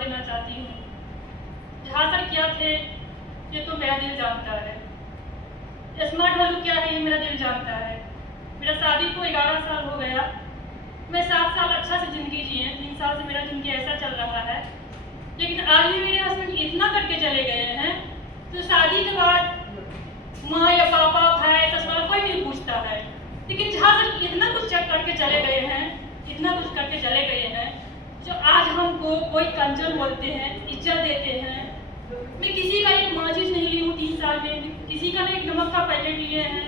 देना चाहती हूँ। जहाँ सर क्या थे ये तो मेरा दिल जानता है, स्मार्ट वैल्यू क्या है ये मेरा दिल जानता है। मेरा शादी को 11 साल हो गया, मैं 7 साल अच्छा से ज़िंदगी जिए, 3 साल से मेरा ज़िंदगी ऐसा चल रहा है। लेकिन आज भी मेरे हस्बैंड इतना करके चले गए हैं तो शादी के बाद माँ या पापा भाई ससुराल कोई नहीं पूछता है। लेकिन जहाँ तक इतना कुछ चेक करके चले गए हैं, इतना कुछ करके चले गए हैं, जो आज हमको कोई कंजर बोलते हैं, इज्जत देते हैं। मैं किसी का एक माचिस नहीं ली हूँ 3 साल में, किसी का एक नमक का पैकेट लिए हैं,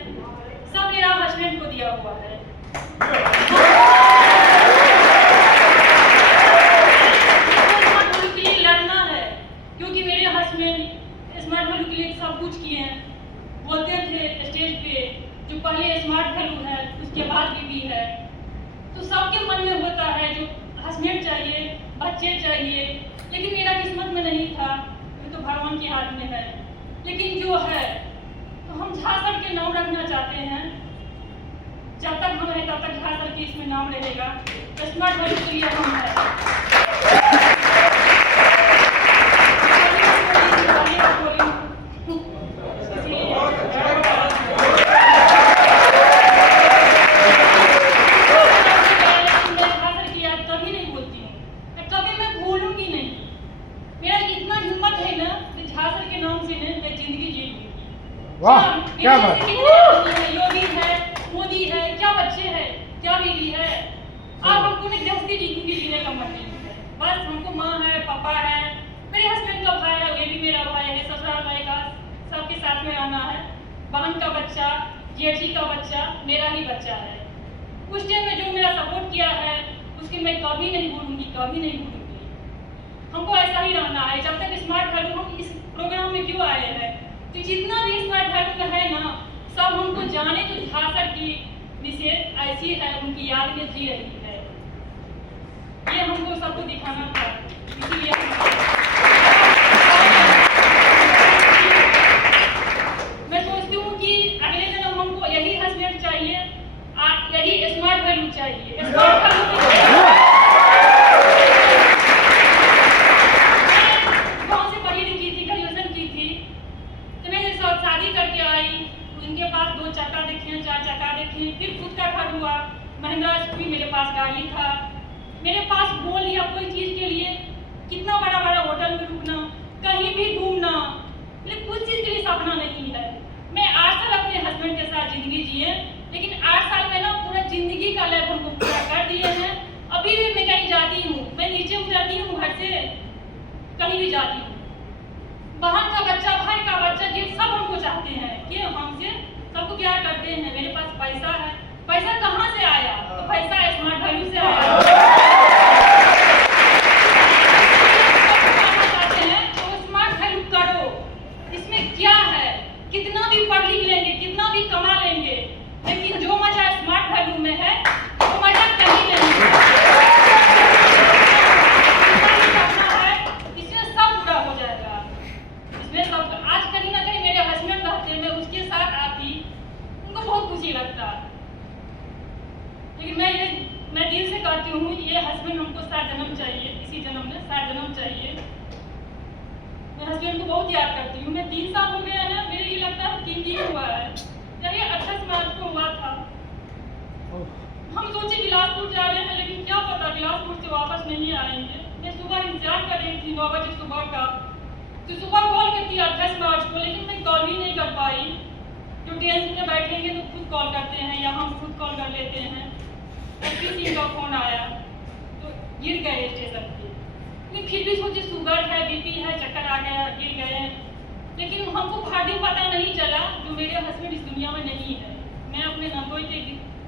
सब मेरा हस्बैंड को दिया हुआ है। स्मार्ट वैल्यू के लिए लड़ना है, क्योंकि मेरे हस्बैंड स्मार्ट वैल्यू के लिए सब कुछ किए हैं। बोलते थे स्टेज पे जो पहले स्मार्ट वैल्यू है उसके बाद बीवी है, तो सबके मन में होता है जो हस्बैंड चाहिए, बच्चे चाहिए, लेकिन मेरा किस्मत में नहीं था, तो भगवान के हाथ में है। लेकिन जो है तो हम झांसर के नाम रखना चाहते हैं। जब तक हम हैं तब तक झांसर के इसमें नाम रहेगा। स्मार्ट वैल्यू के लिए हम है। वाह क्या बात। योगी है, मोदी है, क्या बच्चे हैं, क्या बीवी है। आप हमको नहीं जल्दी जीने का मन नहीं है। बस हमको माँ है, पापा है, मेरे हस्बैंड का भाई है, ये भी मेरा भाई है, ससुराल भाई का, सबके साथ में रहना है। बहन का बच्चा, जेठी का बच्चा मेरा ही बच्चा है। उस टाइम में जो मेरा सपोर्ट किया है उसकी मैं कभी नहीं भूलूंगी, कभी नहीं भूलूंगी। हमको ऐसा ही रहना है। जब तक स्मार्ट वैल्यू हम इस प्रोग्राम में क्यों आए हैं, तो जितना भी स्मार्ट वैल्यू का है ना, सब हमको जाने तो झांसर की विशेष ऐसी है, उनकी याद में जी रही है। ये हमको सबको दिखाना था, इसीलिए मैं सोचती हूँ कि अगले जन्म हमको यही हस्बैंड चाहिए, यही स्मार्ट वैल्यू चाहिए। स्मार्ट वैल्यू शादी करके आई, उनके पास 2 चक्का देखे, 4 चक्का देखे, फिर खुद का घर हुआ, महिंद्रा स्कूटी मेरे पास गाड़ी था, मेरे पास बोल लिया कोई चीज़ के लिए, कितना बड़ा बड़ा होटल में रुकना, कहीं भी घूमना, लेकिन कुछ चीज़ के लिए सपना नहीं है। मैं 8 साल अपने हस्बैंड के साथ जिंदगी जिए, लेकिन 8 साल में ना पूरा जिंदगी का लाइफ हमको पूरा कर दिए हैं। अभी भी मैं कहीं जाती हूँ, मैं नीचे उतरती हूँ घर से, कहीं भी जाती हूँ, बहन का बच्चा, भाई का बच्चा, ये सब हमको चाहते हैं कि हमसे सबको प्यार करते हैं। मेरे पास पैसा है, पैसा कहाँ से आया, तो पैसा स्मार्ट वैल्यू से आया। चाहते हैं तो स्मार्ट वैल्यू करो, इसमें क्या है, कितना भी पढ़ लिख लेंगे, कितना भी कमा लेंगे, लेकिन जो मजा स्मार्ट वैल्यू में है वो मजा कहीं नहीं है। आज कहीं ना कहीं मेरे हस्बैंड रहते, मैं उसके साथ आती, उनको बहुत खुशी लगता। लेकिन मैं दिल से कहती हूँ ये हस्बैंड हमको 7 जन्म चाहिए, इसी जन्म में 7 जन्म चाहिए। मैं हस्बैंड को बहुत याद करती हूँ। मैं 3 साल हो गया ना, मेरे लिए लगता है 3 दिन हुआ है, चलिए 28 मार्च को हुआ था। हम सोचे बिलासपुर जा रहे हैं, लेकिन क्या पता बिलासपुर से वापस नहीं आएंगे। मैं सुबह इंतजार कर रही थी 9 बजे सुबह का, तो सुबह कॉल करती 28 मार्च को, लेकिन मैं कॉल भी नहीं कर पाई। जो ट्रेन में बैठेंगे तो खुद कॉल करते हैं या हम खुद कॉल कर लेते हैं। किसी का फोन आया तो गिर गए स्टेशन पे, लेकिन फिर भी सोचे शुगर है, बीपी है, चक्कर आ गया, गिर गए। लेकिन हमको हर दिन पता नहीं चला जो मेरे हस्बैंड इस दुनिया में नहीं है। मैं अपने नंदोई के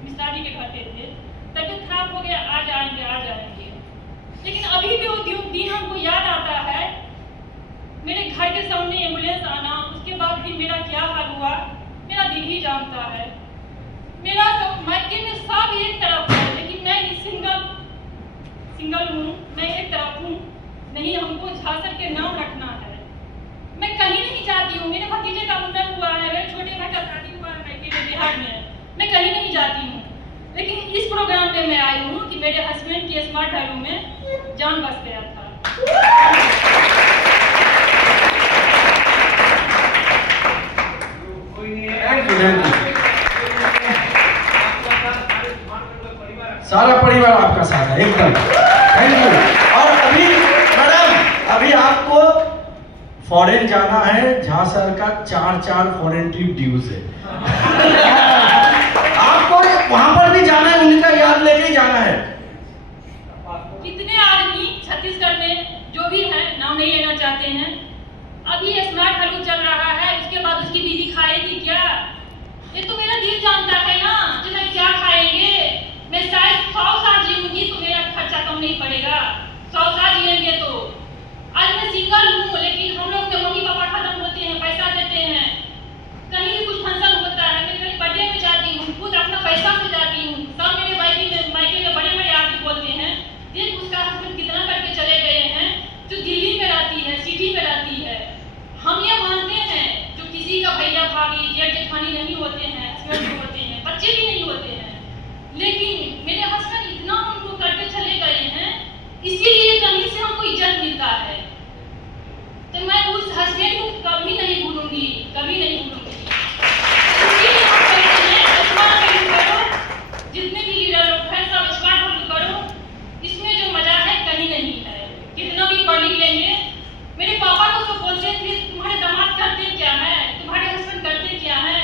मिश्रा जी के घर पे थे, तबीयत खराब हो गया, आज आएंगे आज आएंगे। लेकिन अभी भी वो दिन हमको याद आता है। मेरे घर के सामने एम्बुलेंस आना, उसके बाद भी मेरा क्या हाल हुआ मेरा दिल ही जानता है। मेरा मायके में सब एक तरफ है, लेकिन मैं ही सिंगल हूँ, मैं एक तरफ हूँ। नहीं, हमको झांसर के नाम रखना है। मैं कहीं नहीं जाती हूँ। मेरे भतीजे का मुंडन हुआ है, मेरे छोटे भाई का शादी हुआ है मायके में बिहार में, मैं कहीं नहीं जाती हूँ। लेकिन इस प्रोग्राम पे मैं आई हूँ कि मेरे हस्बैंड की स्मार्ट वैल्यू में जान बच गया था। सारा परिवार आपका साथ है एकदम। Thank you. और अभी मैडम, अभी आपको फॉरेन जाना है, जहाँ सर का 4 फॉरेन ट्रिप ड्यूज है। आपको वहां पर भी जाना है, उनका याद लेके जाना है। कितने आदमी छत्तीसगढ़ में जो भी है नाम नहीं लेना चाहते हैं, अभी स्मार्ट हलू चल रहा है, उसके बाद उसकी बीवी खाएगी क्या? ये तो मेरा दिल जानता है ना कि मैं क्या खाएंगे। मैं शायद 100 साल जीऊंगी तो मेरा खर्चा कम नहीं पड़ेगा। 100 साल जिएंगे तो आज मैं सिंगल हूँ, लेकिन हम लोग के मम्मी पापा खत्म होते हैं, पैसा देते हैं, कहीं भी कुछ फंक्शन होता है, मैं कहीं बर्थडे में जाती हूँ, खुद अपना पैसा से जाती हूँ। सब मेरे मायके में बड़े बड़े आदमी बोलते हैं, देख उसका हस्बैंड कितना करके चले गए हैं, जो दिल्ली में रहती है, सिटी में रहती है। हम ये मानते हैं जो किसी का भैया भाभी जेठ जेठानी नहीं होते हैं, हस्बैंड होते हैं, बच्चे भी नहीं होते हैं, लेकिन मेरे हस्बैंड इतना उनको करके चले गए हैं, इसीलिए कहीं से हमको इज्जत मिलता है। तो मैं उस हस्बैंड को कभी नहीं भूलूंगी, कभी नहीं भूलूंगी। इसीलिए हम कहते हैं स्मार्ट हलू करो, जितने भी लीडर लोग हैं सब स्मार्ट हलू करो, इसमें जो मजा है कहीं नहीं है। कितना भी पढ़ लिख लेंगे, मेरे पापा तो बोलते थे तुम्हारे दामाद करते क्या है, तुम्हारे हस्बैंड करते क्या है,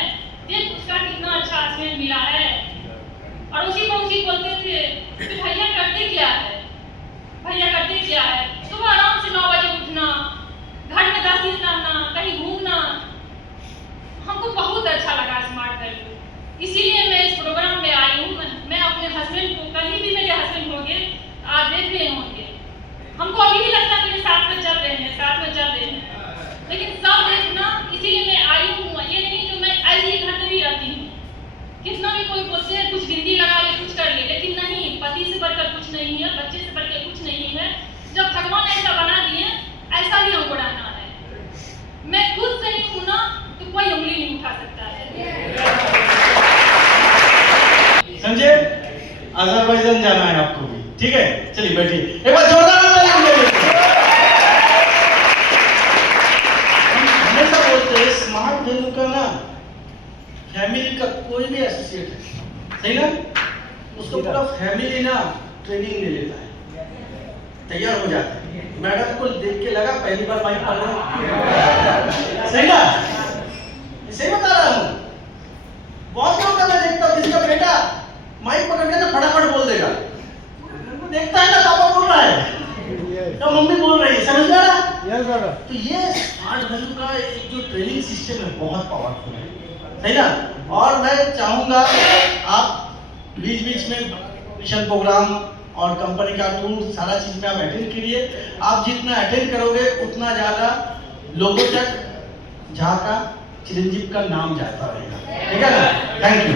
देख उसका कितना अच्छा हस्बैंड मिला है। और उसी को बोलते थे कि भैया करते क्या है, भैया करते क्या है, सुबह आराम से 9 बजे उठना, घर में 10 दिन रहना, कहीं घूमना। हमको बहुत अच्छा लगा स्मार्ट हलू, इसीलिए मैं इस प्रोग्राम में आई हूँ। मैं अपने हस्बैंड को, कहीं भी मेरे हस्बैंड होंगे आज देख रहे होंगे, हमको अभी भी लगता है मेरे साथ में चल रहे हैं, साथ में चल रहे हैं, लेकिन सब देखना, इसीलिए मैं आई हूँ। ये नहीं जो मैं ऐसे ही घर में भी रहती हूँ, कितना भी कोई बोलते हैं कुछ गिनती लगा ले, कुछ कर ले, लेकिन नहीं, पति से बढ़कर कुछ नहीं है, बच्चे से बढ़कर कुछ नहीं है। जब भगवान ऐसा बना दिए, ऐसा ही हमको रहना है। मैं खुद सही हूँ ना, तो कोई उंगली नहीं उठा सकता है। संजय, अजरबैजान जाना है आपको भी, ठीक है? चलिए बैठिए, एक बार जोरदार ताली दीजिए। हम हमेशा बोलते हैं स्मार्ट हलू का ना फैमिली का कोई भी एसोसिएट है, सही ना, उसको पूरा फैमिली ना ट्रेनिंग ले लेता है, तैयार हो जाता है। मैडम को देख के लगा पहली बार माइक पढ़ रहा हूँ, सही ना, सही बता रहा हूँ। बहुत लोगों का मैं देखता हूँ किसी का बेटा माइक पकड़ के ना फटाफट बोल देगा, देखता है ना पापा बोल रहा है तो मम्मी बोल रही है, समझ में आ रहा? तो ये स्मार्ट हलू का एक जो ट्रेनिंग सिस्टम है बहुत पावरफुल है, सही ना। और मैं चाहूंगा आप बीच बीच में मिशन प्रोग्राम और कंपनी का टूर सारा चीज में आप अटेंड करिए। आप जितना अटेंड करोगे उतना ज्यादा लोगों तक जहाँ का चिरंजीव का नाम जाता रहेगा, ठीक है ना। Thank you.